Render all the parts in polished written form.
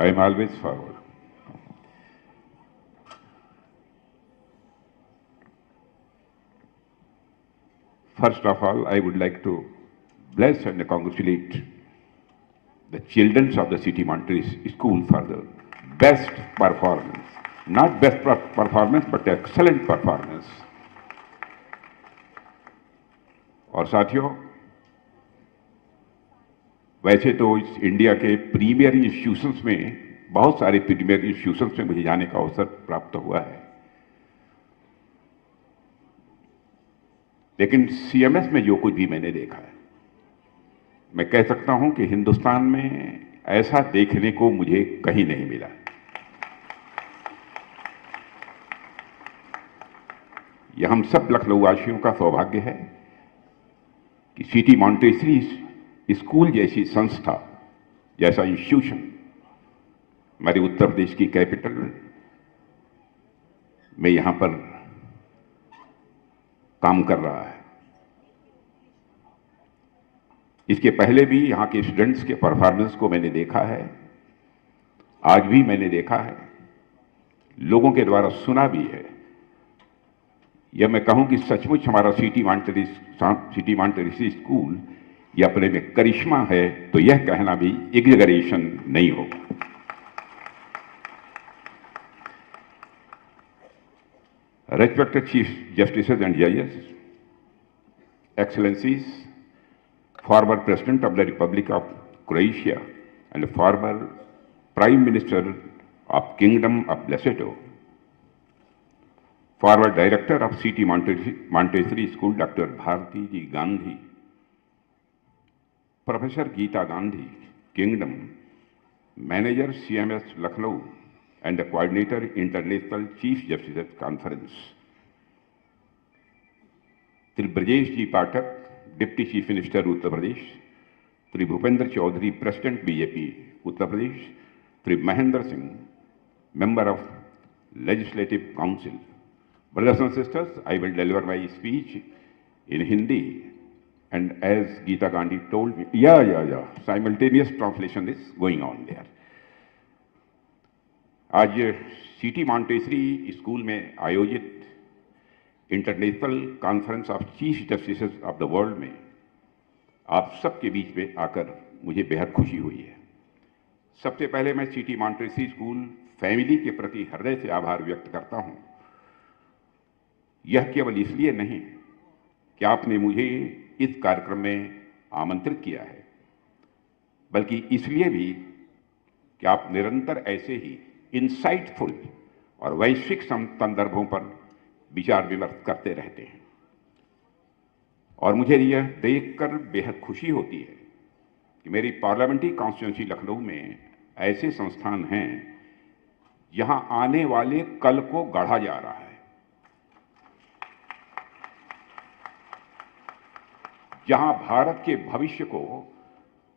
I am always forward. First of all, I would like to bless and congratulate the children of the City Monterey School for the best performance. Not best performance, but excellent performance. और साथियों, वैसे तो इस India के premiere institutions में, बहुत सारे premiere institutions में मुझे जाने का अवसर प्राप्त हुआ है, लेकिन सीएमएस में जो कुछ भी मैंने देखा है, मैं कह सकता हूं कि हिंदुस्तान में ऐसा देखने को मुझे कहीं नहीं मिला। यह हम सब लखनऊ वासियों का सौभाग्य है कि सिटी मॉन्टेसरी स्कूल जैसी संस्था, जैसा इंस्टीट्यूशन हमारे उत्तर प्रदेश की कैपिटल में यहां पर काम कर रहा है। इसके पहले भी यहां के स्टूडेंट्स के परफॉर्मेंस को मैंने देखा है, आज भी मैंने देखा है, लोगों के द्वारा सुना भी है। यह मैं कहूं कि सचमुच हमारा सिटी मॉन्टेसरी स्कूल यह अपने में करिश्मा है, तो यह कहना भी एग्जैगरेशन नहीं होगा। Respected Chief Justices and Judges, Excellencies, former President of the Republic of Croatia and former Prime Minister of Kingdom of Lesotho, former Director of City Montessori School, Dr. Bharti Ji Gandhi, Professor Geeta Gandhi, Kingdom, Manager CMS Lucknow, and the Coordinator International Chief Justices Conference. Shri Brajesh Ji Pathak, Deputy Chief Minister Uttar Pradesh, Shri Bhupendra Chaudhary, President BJP Uttar Pradesh, Shri Mahendra Singh, Member of Legislative Council. Brothers and sisters, I will deliver my speech in Hindi, and as Geeta Gandhi told me, simultaneous translation is going on there. आज city Montessori school में आयोजित international conference of chief justices of the world में आप सबके बीच में आकर मुझे बेहद खुशी हुई है। सबसे पहले मैं सिटी मॉन्टेसरी स्कूल फैमिली के प्रति हृदय से आभार व्यक्त करता हूं। यह केवल इसलिए नहीं कि आपने मुझे इस कार्यक्रम में आमंत्रित किया है, बल्कि इसलिए भी कि आप निरंतर ऐसे ही इंसाइटफुल और वैश्विक संदर्भों पर विचार विमर्श करते रहते हैं। और मुझे यह देखकर बेहद खुशी होती है कि मेरी पार्लियामेंट्री कॉन्स्टिट्यूंसी लखनऊ में ऐसे संस्थान हैं जहां आने वाले कल को गढ़ा जा रहा है, जहां भारत के भविष्य को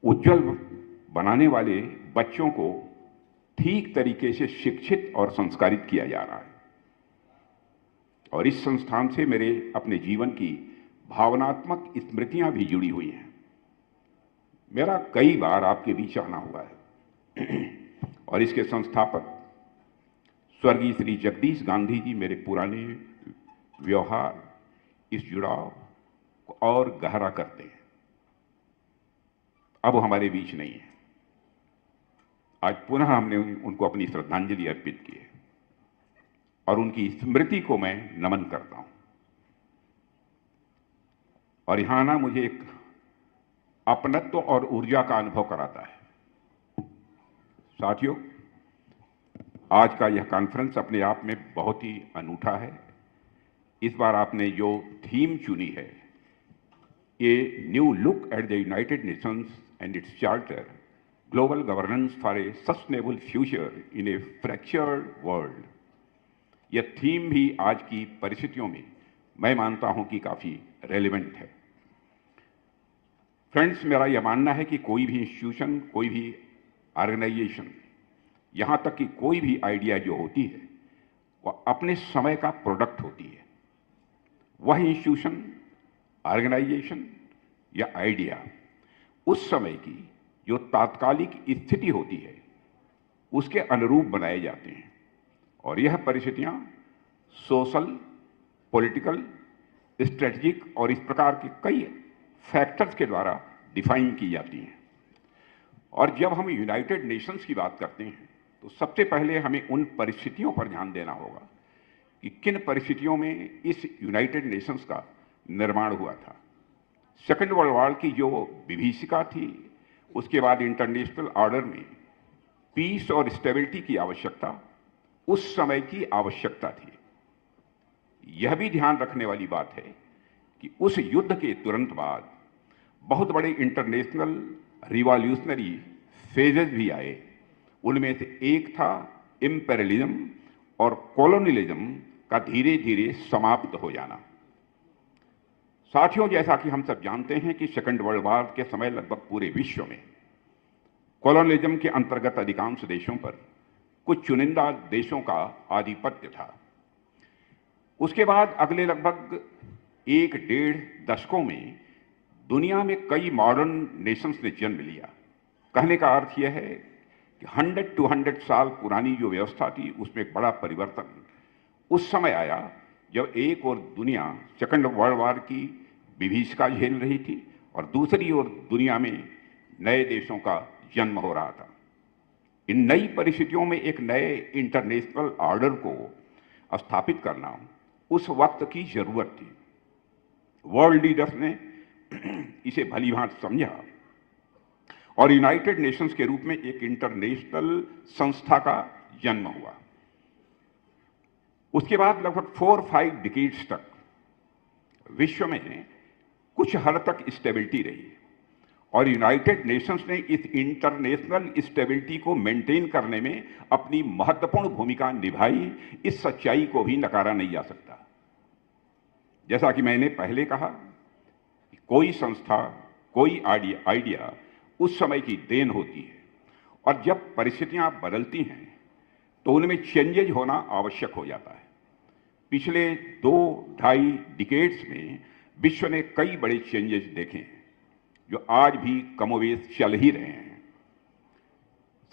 उज्जवल बनाने वाले बच्चों को ठीक तरीके से शिक्षित और संस्कारित किया जा रहा है। और इस संस्थान से मेरे अपने जीवन की भावनात्मक स्मृतियां भी जुड़ी हुई हैं। मेरा कई बार आपके बीच आना हुआ है और इसके संस्थापक स्वर्गीय श्री जगदीश गांधी जी मेरे पुराने व्यवहार, इस जुड़ाव को और गहरा करते हैं। अब वो हमारे बीच नहीं है। आज पुनः हमने उनको अपनी श्रद्धांजलि अर्पित की है और उनकी स्मृति को मैं नमन करता हूं। और यहां आना मुझे एक अपनत्व और ऊर्जा का अनुभव कराता है। साथियों, आज का यह कॉन्फ्रेंस अपने आप में बहुत ही अनूठा है। इस बार आपने जो थीम चुनी है, ये new look at the United Nations and it's charter, global governance for a sustainable future in A fractured world. यह थीम भी आज की परिस्थितियों में मैं मानता हूं कि काफी रेलेवेंट है। फ्रेंड्स, मेरा यह मानना है कि कोई भी इंस्टीट्यूशन, कोई भी ऑर्गेनाइजेशन, यहां तक कि कोई भी आइडिया जो होती है वह अपने समय का प्रोडक्ट होती है। वह इंस्टीट्यूशन, ऑर्गेनाइजेशन या आइडिया उस समय की जो तात्कालिक स्थिति होती है उसके अनुरूप बनाए जाते हैं और यह परिस्थितियां सोशल, पॉलिटिकल, स्ट्रेटजिक और इस प्रकार के कई फैक्टर्स के द्वारा डिफाइन की जाती हैं। और जब हम यूनाइटेड नेशंस की बात करते हैं तो सबसे पहले हमें उन परिस्थितियों पर ध्यान देना होगा कि किन परिस्थितियों में इस यूनाइटेड नेशंस का निर्माण हुआ था। सेकेंड वर्ल्ड वॉर की जो विभीषिका थी, उसके बाद इंटरनेशनल ऑर्डर में पीस और स्टेबिलिटी की आवश्यकता उस समय की आवश्यकता थी। यह भी ध्यान रखने वाली बात है कि उस युद्ध के तुरंत बाद बहुत बड़े इंटरनेशनल रिवॉल्यूशनरी फेजेस भी आए। उनमें से एक था इंपेरियलिज्म और कॉलोनियलिज्म का धीरे धीरे समाप्त हो जाना। साथियों, जैसा कि हम सब जानते हैं कि सेकेंड वर्ल्ड वॉर के समय लगभग पूरे विश्व में कॉलोनियलिज्म के अंतर्गत अधिकांश देशों पर कुछ चुनिंदा देशों का आधिपत्य था। उसके बाद अगले लगभग 1-1.5 दशकों में दुनिया में कई मॉडर्न नेशंस ने जन्म लिया। कहने का अर्थ यह है कि 100 साल पुरानी जो व्यवस्था थी उसमें एक बड़ा परिवर्तन उस समय आया जब एक ओर दुनिया सेकेंड वर्ल्ड वॉर की विभीषिका झेल रही थी और दूसरी ओर दुनिया में नए देशों का जन्म हो रहा था। इन नई परिस्थितियों में एक नए इंटरनेशनल ऑर्डर को स्थापित करना उस वक्त की जरूरत थी। वर्ल्ड लीडर्स ने इसे भलीभांति समझा और यूनाइटेड नेशंस के रूप में एक इंटरनेशनल संस्था का जन्म हुआ। उसके बाद लगभग 4-5 डिकेड्स तक विश्व में कुछ हद तक स्टेबिलिटी रही और यूनाइटेड नेशंस ने इस इंटरनेशनल स्टेबिलिटी को मेंटेन करने में अपनी महत्वपूर्ण भूमिका निभाई। इस सच्चाई को भी नकारा नहीं जा सकता। जैसा कि मैंने पहले कहा, कोई संस्था, कोई आइडिया उस समय की देन होती है और जब परिस्थितियां बदलती हैं तो उनमें चेंजेज होना आवश्यक हो जाता है। पिछले 2-2.5 डिकेड्स में विश्व ने कई बड़े चेंजेस देखे हैं जो आज भी कमोवेश चल ही रहे हैं।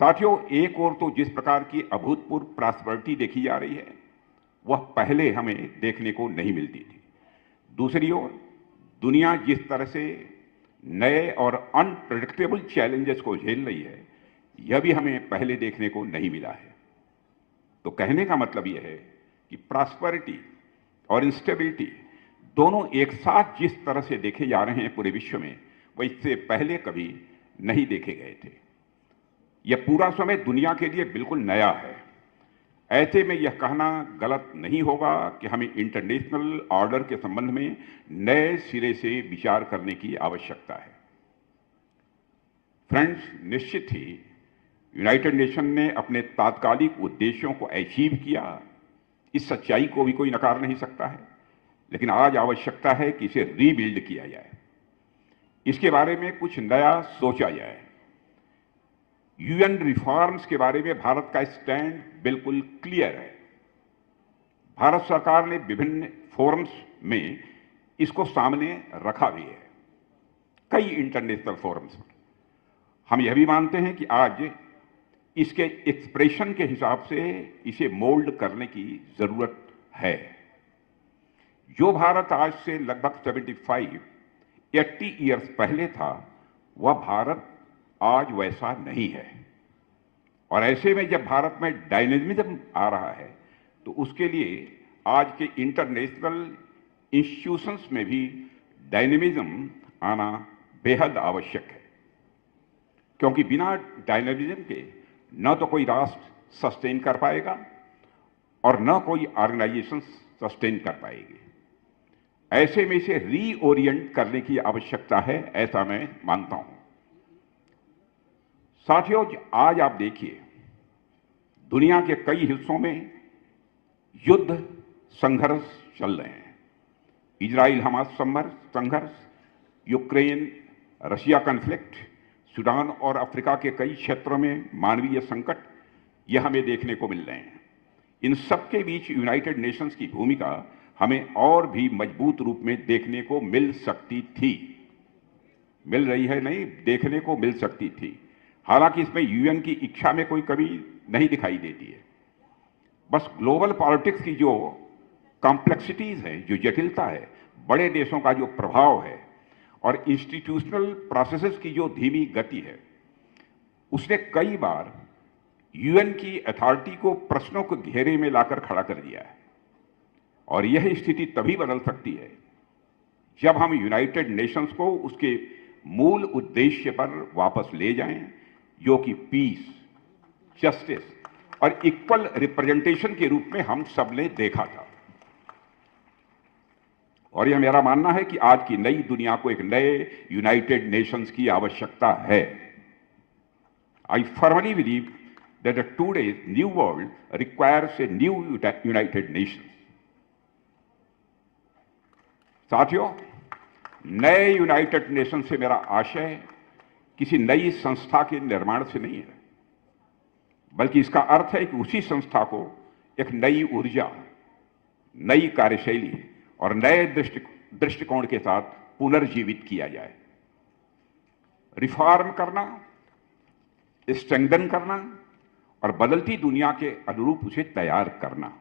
साथियों, एक ओर तो जिस प्रकार की अभूतपूर्व प्रॉस्पेरिटी देखी जा रही है वह पहले हमें देखने को नहीं मिलती थी। दूसरी ओर दुनिया जिस तरह से नए और अनप्रेडिक्टेबल चैलेंजेस को झेल रही है यह भी हमें पहले देखने को नहीं मिला है। तो कहने का मतलब यह है कि प्रॉस्पेरिटी और इंस्टेबिलिटी दोनों एक साथ जिस तरह से देखे जा रहे हैं पूरे विश्व में, वह इससे पहले कभी नहीं देखे गए थे। यह पूरा समय दुनिया के लिए बिल्कुल नया है। ऐसे में यह कहना गलत नहीं होगा कि हमें इंटरनेशनल ऑर्डर के संबंध में नए सिरे से विचार करने की आवश्यकता है। फ्रेंड्स, निश्चित ही यूनाइटेड नेशन ने अपने तात्कालिक उद्देश्यों को अचीव किया, इस सच्चाई को भी कोई नकार नहीं सकता है। लेकिन आज आवश्यकता है कि इसे रीबिल्ड किया जाए, इसके बारे में कुछ नया सोचा जाए। यूएन रिफॉर्म्स के बारे में भारत का स्टैंड बिल्कुल क्लियर है। भारत सरकार ने विभिन्न फोरम्स में इसको सामने रखा भी है, कई इंटरनेशनल फोरम्स में। हम यह भी मानते हैं कि आज इसके एक्सप्रेशन के हिसाब से इसे मोल्ड करने की जरूरत है। जो भारत आज से लगभग 75-80 ईयर्स पहले था, वह भारत आज वैसा नहीं है। और ऐसे में जब भारत में डायनेमिज्म आ रहा है तो उसके लिए आज के इंटरनेशनल इंस्टीट्यूशंस में भी डायनेमिज्म आना बेहद आवश्यक है, क्योंकि बिना डायनेमिज्म के न तो कोई राष्ट्र सस्टेन कर पाएगा और न कोई ऑर्गेनाइजेशन सस्टेन कर पाएगी। ऐसे में इसे रीओरिएंट करने की आवश्यकता है, ऐसा मैं मानता हूं। साथियों, आज आप देखिए दुनिया के कई हिस्सों में युद्ध संघर्ष चल रहे हैं। इजराइल हमास संघर्ष, यूक्रेन रशिया कॉन्फ्लिक्ट, सूडान और अफ्रीका के कई क्षेत्रों में मानवीय संकट, यह हमें देखने को मिल रहे हैं। इन सबके बीच यूनाइटेड नेशंस की भूमिका हमें और भी मजबूत रूप में देखने को मिल सकती थी। मिल रही है नहीं, देखने को मिल सकती थी। हालांकि इसमें यूएन की इच्छा में कोई कमी नहीं दिखाई देती है। बस ग्लोबल पॉलिटिक्स की जो कॉम्प्लेक्सिटीज है, जो जटिलता है, बड़े देशों का जो प्रभाव है और इंस्टीट्यूशनल प्रोसेसेस की जो धीमी गति है, उसने कई बार यूएन की अथॉरिटी को प्रश्नों के घेरे में लाकर खड़ा कर दिया है। और यह स्थिति तभी बदल सकती है जब हम यूनाइटेड नेशंस को उसके मूल उद्देश्य पर वापस ले जाएं, जो कि पीस, जस्टिस और इक्वल रिप्रेजेंटेशन के रूप में हम सबने देखा था। और यह मेरा मानना है कि आज की नई दुनिया को एक नए यूनाइटेड नेशंस की आवश्यकता है। I firmly believe that the today's new world requires a new United Nations. साथियों, नए यूनाइटेड नेशन से मेरा आशय किसी नई संस्था के निर्माण से नहीं है, बल्कि इसका अर्थ है कि उसी संस्था को एक नई ऊर्जा, नई कार्यशैली और नए दृष्टिकोण के साथ पुनर्जीवित किया जाए। रिफॉर्म करना, स्ट्रेंथन करना और बदलती दुनिया के अनुरूप उसे तैयार करना।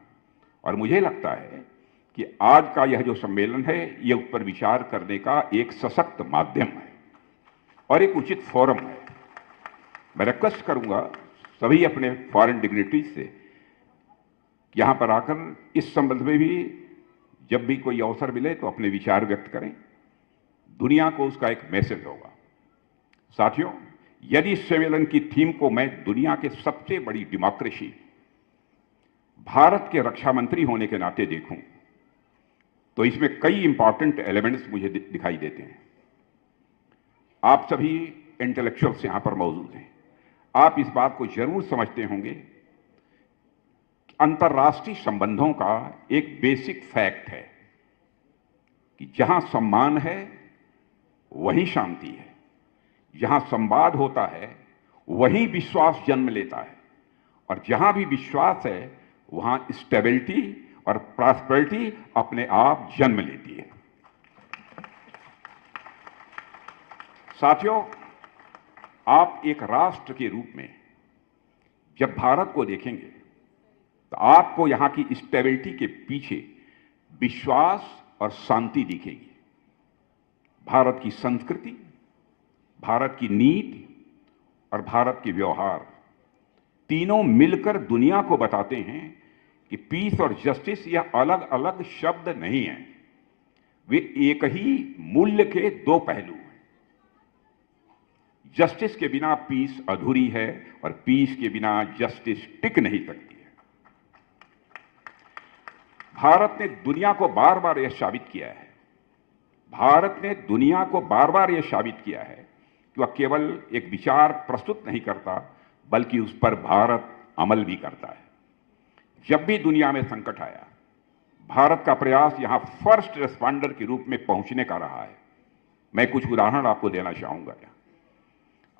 और मुझे लगता है कि आज का यह जो सम्मेलन है, यह उस पर विचार करने का एक सशक्त माध्यम है और एक उचित फोरम है। मैं रिक्वेस्ट करूंगा सभी अपने फॉरेन डिग्निटरीज से यहां पर आकर इस संबंध में भी जब भी कोई अवसर मिले तो अपने विचार व्यक्त करें। दुनिया को उसका एक मैसेज होगा। साथियों, यदि इस सम्मेलन की थीम को मैं दुनिया के सबसे बड़ी डेमोक्रेसी, भारत के रक्षा मंत्री होने के नाते देखूं, तो इसमें कई इंपॉर्टेंट एलिमेंट्स मुझे दिखाई देते हैं। आप सभी इंटेलेक्चुअल्स यहां पर मौजूद हैं। आप इस बात को जरूर समझते होंगे कि अंतर्राष्ट्रीय संबंधों का एक बेसिक फैक्ट है कि जहां सम्मान है वहीं शांति है, जहां संवाद होता है वहीं विश्वास जन्म लेता है, और जहां भी विश्वास है वहां स्टेबिलिटी और प्रॉस्पेरिटी अपने आप जन्म लेती है। साथियों, आप एक राष्ट्र के रूप में जब भारत को देखेंगे तो आपको यहां की स्टेबिलिटी के पीछे विश्वास और शांति दिखेगी। भारत की संस्कृति, भारत की नीति और भारत के व्यवहार तीनों मिलकर दुनिया को बताते हैं कि पीस और जस्टिस यह अलग अलग शब्द नहीं हैं, वे एक ही मूल्य के दो पहलू हैं। जस्टिस के बिना पीस अधूरी है और पीस के बिना जस्टिस टिक नहीं सकती है। भारत ने दुनिया को बार बार यह साबित किया है, भारत ने दुनिया को बार बार यह साबित किया है कि वह केवल एक विचार प्रस्तुत नहीं करता, बल्कि उस पर भारत अमल भी करता है। जब भी दुनिया में संकट आया, भारत का प्रयास यहां फर्स्ट रिस्पॉन्डर के रूप में पहुंचने का रहा है। मैं कुछ उदाहरण आपको देना चाहूंगा।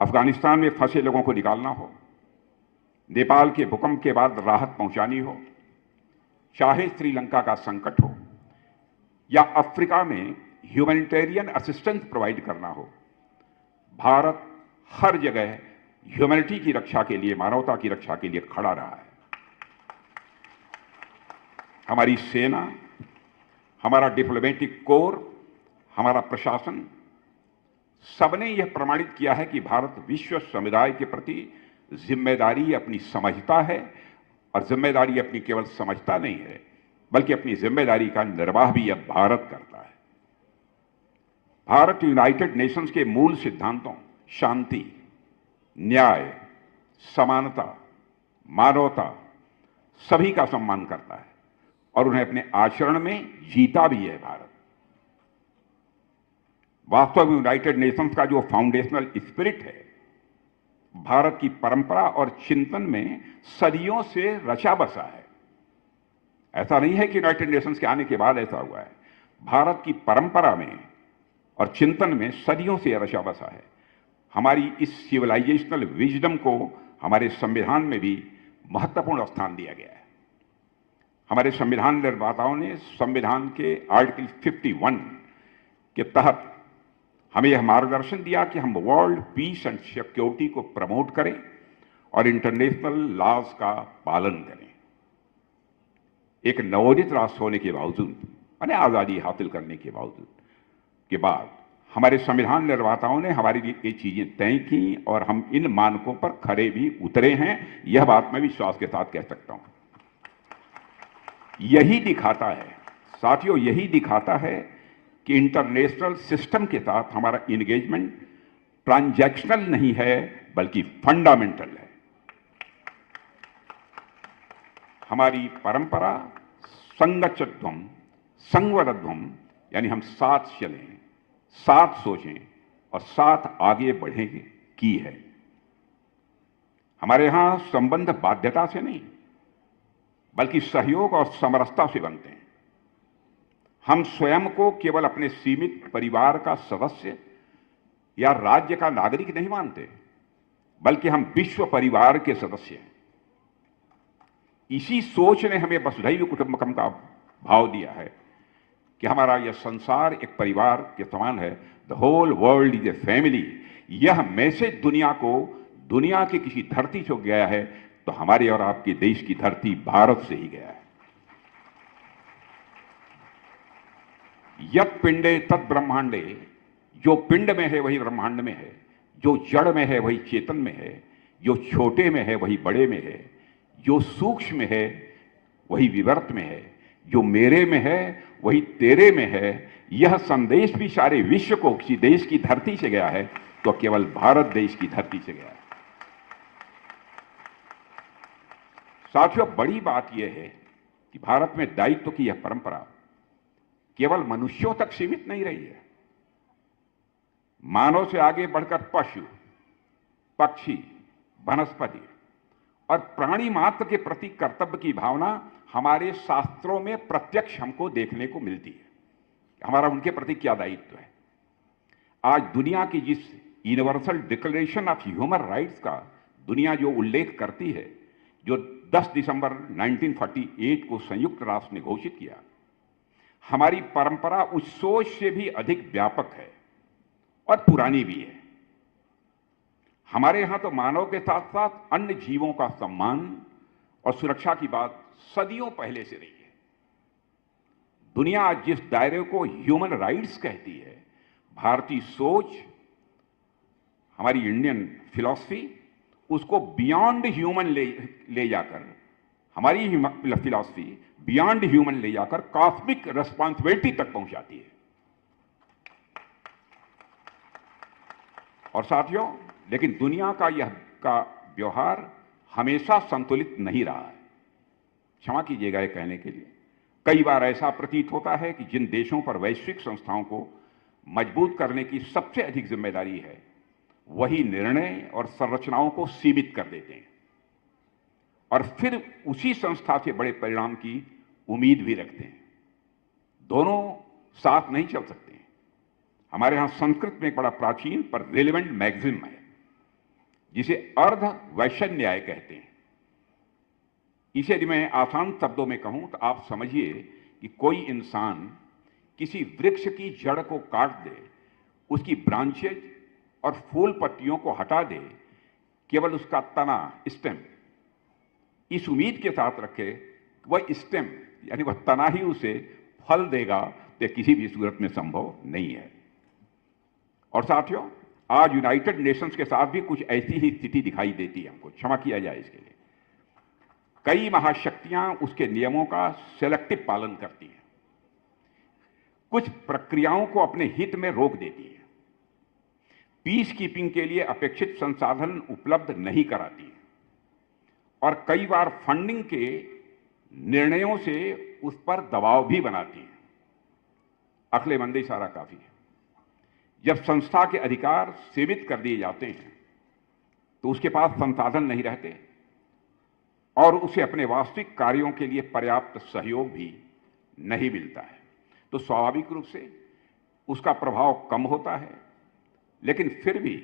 अफगानिस्तान में फंसे लोगों को निकालना हो, नेपाल के भूकंप के बाद राहत पहुंचानी हो, चाहे श्रीलंका का संकट हो या अफ्रीका में ह्यूमैनिटेरियन असिस्टेंस प्रोवाइड करना हो, भारत हर जगह ह्यूमैनिटी की रक्षा के लिए, मानवता की रक्षा के लिए खड़ा रहा है। हमारी सेना, हमारा डिप्लोमेटिक कोर, हमारा प्रशासन, सबने यह प्रमाणित किया है कि भारत विश्व समुदाय के प्रति जिम्मेदारी अपनी समझता है, और जिम्मेदारी अपनी केवल समझता नहीं है, बल्कि अपनी जिम्मेदारी का निर्वाह भी अब भारत करता है। भारत यूनाइटेड नेशंस के मूल सिद्धांतों शांति, न्याय, समानता, मानवता सभी का सम्मान करता है और उन्हें अपने आचरण में जीता भी है। भारत वास्तव में यूनाइटेड नेशंस का जो फाउंडेशनल स्पिरिट है, भारत की परंपरा और चिंतन में सदियों से रचा बसा है। ऐसा नहीं है कि यूनाइटेड नेशंस के आने के बाद ऐसा हुआ है। भारत की परंपरा में और चिंतन में सदियों से रचा बसा है। हमारी इस सिविलाइजेशनल विजडम को हमारे संविधान में भी महत्वपूर्ण स्थान दिया गया है। हमारे संविधान निर्माताओं ने संविधान के आर्टिकल 51 के तहत हमें यह मार्गदर्शन दिया कि हम वर्ल्ड पीस एंड सिक्योरिटी को प्रमोट करें और इंटरनेशनल लॉज का पालन करें। एक नवोदित राष्ट्र होने के बावजूद, माने आजादी हासिल करने के बावजूद के बाद हमारे संविधान निर्माताओं ने हमारे लिए ये चीजें तय की और हम इन मानकों पर खरे भी उतरे हैं। यह बात मैं विश्वास के साथ कह सकता हूं। यही दिखाता है साथियों, यही दिखाता है कि इंटरनेशनल सिस्टम के साथ हमारा इंगेजमेंट ट्रांजैक्शनल नहीं है बल्कि फंडामेंटल है। हमारी परंपरा संगच्छध्वम संवरध्वम, यानी हम साथ चलें, साथ सोचें और साथ आगे बढ़ेंगे की है। हमारे यहां संबंध बाध्यता से नहीं बल्कि सहयोग और समरसता से बनते हैं। हम स्वयं को केवल अपने सीमित परिवार का सदस्य या राज्य का नागरिक नहीं मानते, बल्कि हम विश्व परिवार के सदस्य हैं। इसी सोच ने हमें वसुधैव कुटुंबकम का भाव दिया है कि हमारा यह संसार एक परिवार के समान है। The whole world is a family. यह मैसेज दुनिया को, दुनिया की किसी धरती से गया है तो हमारे और आपके देश की धरती भारत से ही गया है। यत् पिंडे तत् ब्रह्मांडे, जो पिंड में है वही ब्रह्मांड में है, जो जड़ में है वही चेतन में है, जो छोटे में है वही बड़े में है, जो सूक्ष्म है वही विवर्त में है, जो मेरे में है वही तेरे में है। यह संदेश भी सारे विश्व को किसी देश की धरती से गया है तो केवल भारत देश की धरती से गया है। साथियों, बड़ी बात यह है कि भारत में दायित्व की यह परंपरा केवल मनुष्यों तक सीमित नहीं रही है। मानव से आगे बढ़कर पशु, पक्षी, वनस्पति और प्राणी मात्र के प्रति कर्तव्य की भावना हमारे शास्त्रों में प्रत्यक्ष हमको देखने को मिलती है। हमारा उनके प्रति क्या दायित्व है। आज दुनिया की जिस universal declaration of human rights का दुनिया जो उल्लेख करती है, जो 10 दिसंबर 1948 को संयुक्त राष्ट्र ने घोषित किया, हमारी परंपरा उस सोच से भी अधिक व्यापक है और पुरानी भी है। हमारे यहां तो मानव के साथ साथ अन्य जीवों का सम्मान और सुरक्षा की बात सदियों पहले से रही है। दुनिया आज जिस दायरे को ह्यूमन राइट्स कहती है, भारतीय सोच, हमारी इंडियन फिलॉसफी उसको बियॉन्ड ह्यूमन ले जाकर, हमारी फिलॉसफी बियॉन्ड ह्यूमन ले जाकर कॉस्मिक रिस्पॉन्सिबिलिटी तक पहुंचाती है। और साथियों, लेकिन दुनिया का यह व्यवहार हमेशा संतुलित नहीं रहा है। क्षमा कीजिएगा ये कहने के लिए, कई बार ऐसा प्रतीत होता है कि जिन देशों पर वैश्विक संस्थाओं को मजबूत करने की सबसे अधिक जिम्मेदारी है, वही निर्णय और संरचनाओं को सीमित कर देते हैं और फिर उसी संस्था से बड़े परिणाम की उम्मीद भी रखते हैं। दोनों साथ नहीं चल सकते। हमारे यहां संस्कृत में एक बड़ा प्राचीन पर रेलेवेंट मैगजिम है जिसे अर्ध वैश्य न्याय कहते हैं। इसे यदि मैं आसान शब्दों में कहूं तो आप समझिए कि कोई इंसान किसी वृक्ष की जड़ को काट दे, उसकी ब्रांचेज और फूल पत्तियों को हटा दे, केवल उसका तना, स्टेम, इस उम्मीद के साथ रखे वह स्टेम यानी वह तना ही उसे फल देगा, तो किसी भी सूरत में संभव नहीं है। और साथियों, आज यूनाइटेड नेशंस के साथ भी कुछ ऐसी ही स्थिति दिखाई देती है हमको, क्षमा किया जाए इसके लिए। कई महाशक्तियां उसके नियमों का सेलेक्टिव पालन करती हैं, कुछ प्रक्रियाओं को अपने हित में रोक देती है, पीस कीपिंग के लिए अपेक्षित संसाधन उपलब्ध नहीं कराती है और कई बार फंडिंग के निर्णयों से उस पर दबाव भी बनाती है। अक्लमंद इशारा काफी है। जब संस्था के अधिकार सीमित कर दिए जाते हैं तो उसके पास संसाधन नहीं रहते और उसे अपने वास्तविक कार्यों के लिए पर्याप्त सहयोग भी नहीं मिलता है, तो स्वाभाविक रूप से उसका प्रभाव कम होता है। लेकिन फिर भी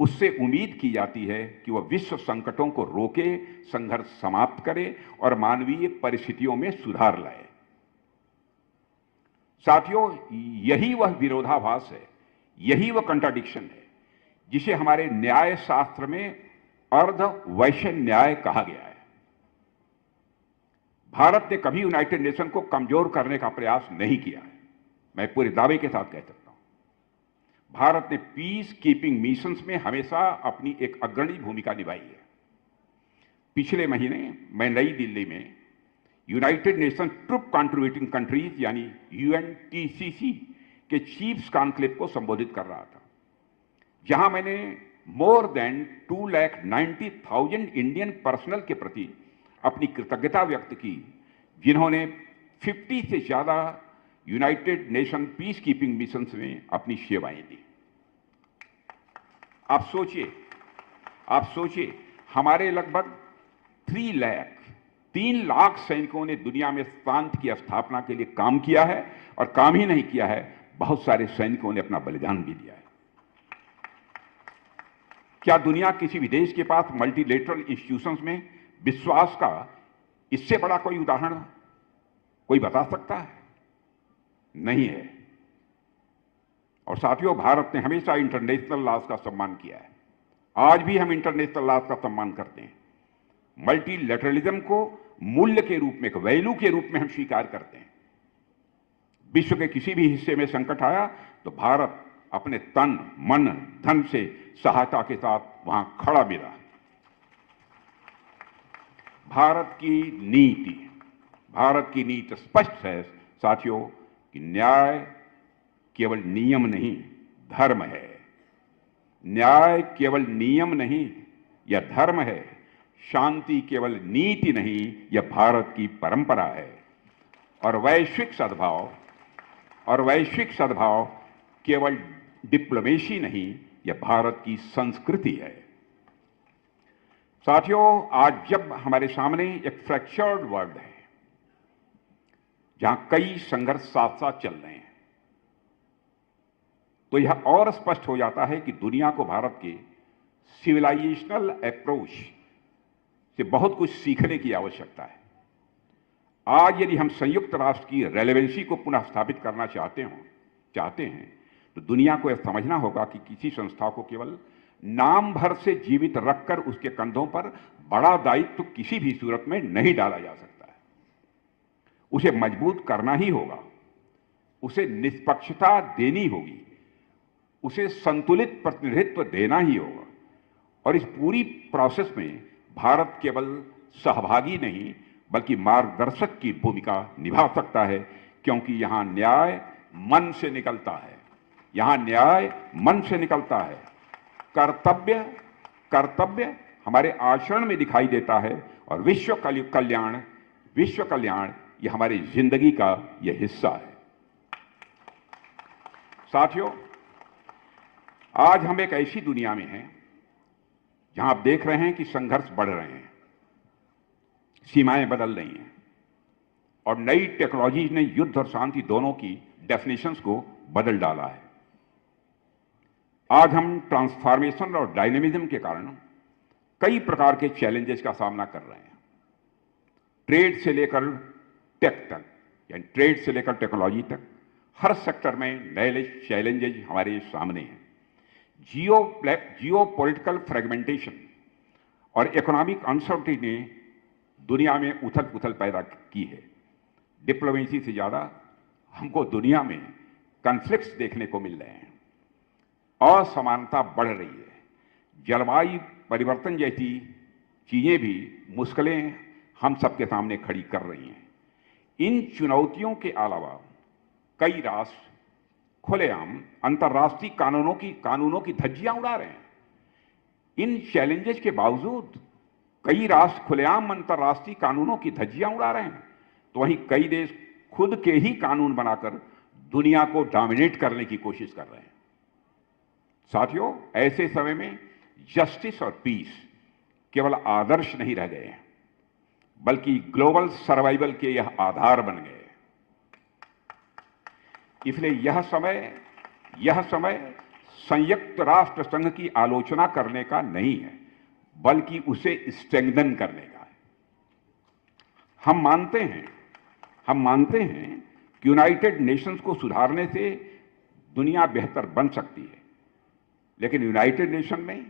उससे उम्मीद की जाती है कि वह विश्व संकटों को रोके, संघर्ष समाप्त करे और मानवीय परिस्थितियों में सुधार लाए। साथियों, यही वह विरोधाभास है, यही वह कंट्राडिक्शन है जिसे हमारे न्याय शास्त्र में अर्ध वैश्य न्याय कहा गया है। भारत ने कभी यूनाइटेड नेशन को कमजोर करने का प्रयास नहीं किया है, मैं पूरे दावे के साथ कह सकता हूं। भारत ने पीस कीपिंग मिशंस में हमेशा अपनी एक अग्रणी भूमिका निभाई है। पिछले महीने मैं नई दिल्ली में united nation troop contributing countries यानी यूएनटीसीसी के चीफ्स कॉन्क्लेव को संबोधित कर रहा था, जहां मैंने मोर देन 290,000 इंडियन पर्सनल के प्रति अपनी कृतज्ञता व्यक्त की, जिन्होंने 50 से ज्यादा United nation peace keeping mission में अपनी सेवाएं दी। आप सोचिए हमारे लगभग 3 लाख सैनिकों ने दुनिया में शांति की स्थापना के लिए काम किया है, और काम ही नहीं किया है, बहुत सारे सैनिकों ने अपना बलिदान भी दिया है। क्या दुनिया किसी भी देश के पास मल्टीलेटरल इंस्टीट्यूशंस में विश्वास का इससे बड़ा कोई उदाहरण कोई बता सकता है? नहीं है। और साथियों, भारत ने हमेशा इंटरनेशनल लॉज का सम्मान किया है। आज भी हम इंटरनेशनल लॉज का सम्मान करते हैं। मल्टीलेटरलिज्म को मूल्य के रूप में, एक वैल्यू के रूप में हम स्वीकार करते हैं। विश्व के किसी भी हिस्से में संकट आया तो भारत अपने तन, मन, धन से सहायता के साथ वहां खड़ा मिला। भारत की नीति स्पष्ट है साथियों कि न्याय केवल नियम नहीं, धर्म है। न्याय केवल नियम नहीं, यह धर्म है। शांति केवल नीति नहीं, यह भारत की परंपरा है। और वैश्विक सद्भाव केवल डिप्लोमेसी नहीं, यह भारत की संस्कृति है। साथियों, आज जब हमारे सामने एक फ्रैक्चर्ड वर्ल्ड है, जहां कई संघर्ष साथ साथ चल रहे हैं, तो यह और स्पष्ट हो जाता है कि दुनिया को भारत के सिविलाइजेशनल अप्रोच से बहुत कुछ सीखने की आवश्यकता है। आज यदि हम संयुक्त राष्ट्र की रेलेवेंसी को पुनः स्थापित करना चाहते हैं तो दुनिया को यह समझना होगा कि किसी संस्था को केवल नाम भर से जीवित रखकर उसके कंधों पर बड़ा दायित्व किसी भी सूरत में नहीं डाला जा सकता है। उसे मजबूत करना ही होगा, उसे निष्पक्षता देनी होगी, उसे संतुलित प्रतिनिधित्व देना ही होगा। और इस पूरी प्रोसेस में भारत केवल सहभागी नहीं बल्कि मार्गदर्शक की भूमिका निभा सकता है, क्योंकि यहां न्याय मन से निकलता है। कर्तव्य हमारे आचरण में दिखाई देता है, और विश्व कल्याण यह हमारी जिंदगी का यह हिस्सा है। साथियों, आज हम एक ऐसी दुनिया में हैं जहां आप देख रहे हैं कि संघर्ष बढ़ रहे हैं, सीमाएं बदल रही हैं, और नई टेक्नोलॉजी ने युद्ध और शांति दोनों की डेफिनेशंस को बदल डाला है। आज हम ट्रांसफॉर्मेशन और डायनेमिज्म के कारण कई प्रकार के चैलेंजेस का सामना कर रहे हैं। ट्रेड से लेकर टेक तक, यानी ट्रेड से लेकर टेक्नोलॉजी तक, हर सेक्टर में नए चैलेंजेस हमारे सामने हैं। जियो पॉलिटिकल फ्रेगमेंटेशन और इकोनॉमिक अनसर्टेनिटी ने दुनिया में उथल पुथल पैदा की है। डिप्लोमेसी से ज्यादा हमको दुनिया में कॉन्फ्लिक्ट्स देखने को मिल रहे हैं, असमानता बढ़ रही है, जलवायु परिवर्तन जैसी चीजें भी मुश्किलें हम सबके सामने खड़ी कर रही हैं। इन चुनौतियों के अलावा कई राष्ट्र खुलेआम अंतर्राष्ट्रीय कानूनों की धज्जियां उड़ा रहे हैं। इन चैलेंजेस के बावजूद कई राष्ट्र खुलेआम अंतर्राष्ट्रीय कानूनों की धज्जियां उड़ा रहे हैं, तो वहीं कई देश खुद के ही कानून बनाकर दुनिया को डोमिनेट करने की कोशिश कर रहे हैं। साथियों, ऐसे समय में जस्टिस और पीस केवल आदर्श नहीं रह गए हैं, बल्कि ग्लोबल सर्वाइवल के यह आधार बन गए। इसलिए यह समय संयुक्त राष्ट्र संघ की आलोचना करने का नहीं है, बल्कि उसे स्ट्रेंथन करने का है। हम मानते हैं कि यूनाइटेड नेशंस को सुधारने से दुनिया बेहतर बन सकती है, लेकिन यूनाइटेड नेशन में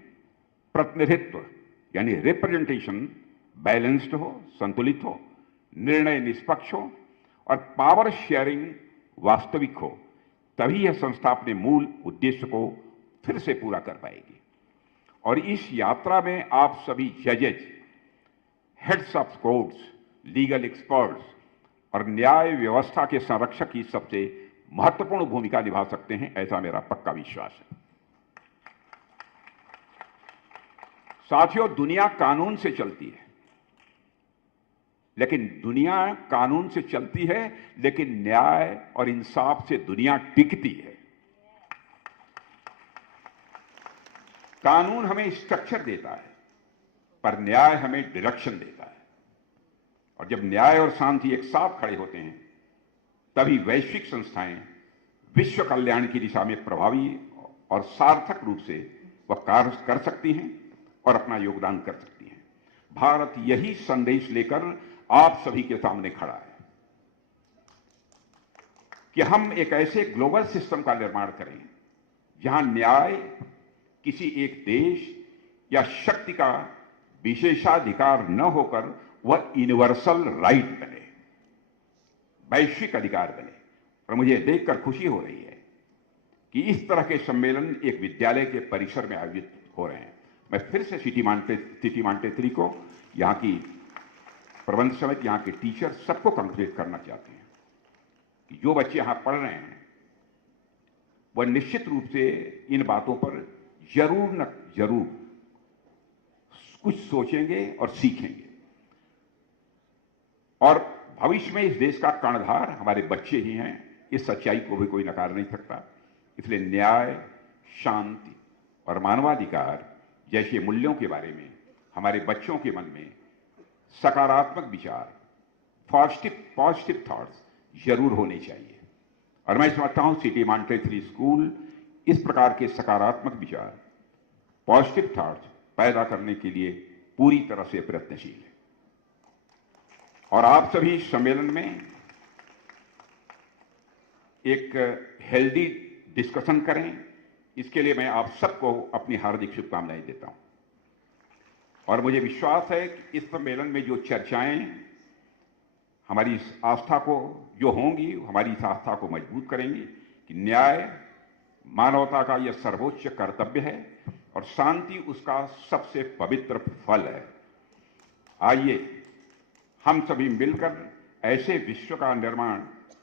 प्रतिनिधित्व यानी रिप्रेजेंटेशन बैलेंस्ड हो, संतुलित हो, निर्णय निष्पक्ष हो और पावर शेयरिंग वास्तविक हो, तभी यह संस्था अपने मूल उद्देश्य को फिर से पूरा कर पाएगी। और इस यात्रा में आप सभी जजेज, heads of courts, legal experts और न्याय व्यवस्था के संरक्षक की सबसे महत्वपूर्ण भूमिका निभा सकते हैं, ऐसा मेरा पक्का विश्वास है। साथियों, दुनिया कानून से चलती है, लेकिन दुनिया कानून से चलती है, लेकिन न्याय और इंसाफ से दुनिया टिकती है। कानून हमें स्ट्रक्चर देता है, पर न्याय हमें डायरेक्शन देता है। और जब न्याय और शांति एक साथ खड़े होते हैं, तभी वैश्विक संस्थाएं विश्व कल्याण की दिशा में प्रभावी और सार्थक रूप से वह कार्य कर सकती हैं और अपना योगदान कर सकती हैं। भारत यही संदेश लेकर आप सभी के सामने खड़ा है कि हम एक ऐसे ग्लोबल सिस्टम का निर्माण करें जहां न्याय किसी एक देश या शक्ति का विशेषाधिकार न होकर वह यूनिवर्सल राइट बने, वैश्विक अधिकार बने। और मुझे देखकर खुशी हो रही है कि इस तरह के सम्मेलन एक विद्यालय के परिसर में आयोजित हो रहे हैं। मैं फिर से सिटी मॉन्टेसरी को, यहाँ की प्रबंध समिति, यहाँ के टीचर, सबको कंग्रेचुलेट करना चाहते हैं कि जो बच्चे यहाँ पढ़ रहे हैं वह निश्चित रूप से इन बातों पर जरूर न जरूर कुछ सोचेंगे और सीखेंगे। और भविष्य में इस देश का कर्णधार हमारे बच्चे ही हैं, इस सच्चाई को भी कोई नकार नहीं सकता। इसलिए न्याय, शांति और मानवाधिकार जैसे मूल्यों के बारे में हमारे बच्चों के मन में सकारात्मक विचार, पॉजिटिव थॉट्स जरूर होने चाहिए। और मैं समझता हूं सिटी मॉन्टेसरी स्कूल इस प्रकार के सकारात्मक विचार, पॉजिटिव थॉट्स पैदा करने के लिए पूरी तरह से प्रयत्नशील है। और आप सभी सम्मेलन में एक हेल्दी डिस्कशन करें, इसके लिए मैं आप सबको अपनी हार्दिक शुभकामनाएं देता हूं। और मुझे विश्वास है कि इस सम्मेलन में जो चर्चाएं हमारी इस आस्था को जो होंगी, हमारी इस आस्था को मजबूत करेंगी कि न्याय मानवता का यह सर्वोच्च कर्तव्य है और शांति उसका सबसे पवित्र फल है। आइए हम सभी मिलकर ऐसे विश्व का निर्माण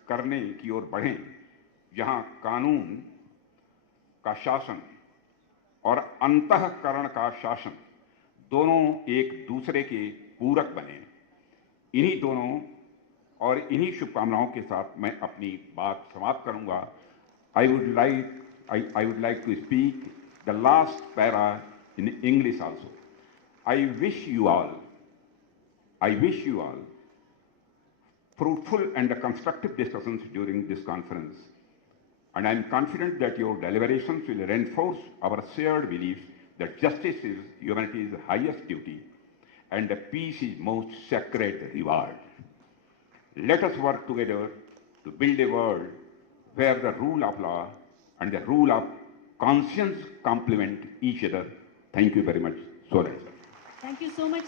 करने की ओर बढ़ें जहां कानून का शासन और अंतःकरण का शासन दोनों एक दूसरे के पूरक बने। इन्हीं दोनों और इन्हीं शुभकामनाओं के साथ मैं अपनी बात समाप्त करूंगा। I would like to speak the last para in English also. I wish you all fruitful and constructive discussions during this conference, and I am confident that your deliberations will reinforce our shared belief that justice is humanity's highest duty and peace is most sacred reward. Let us work together to build a world where the rule of law and the rule of conscience complement each other. Thank you very much. Soren, sir. Thank you so much.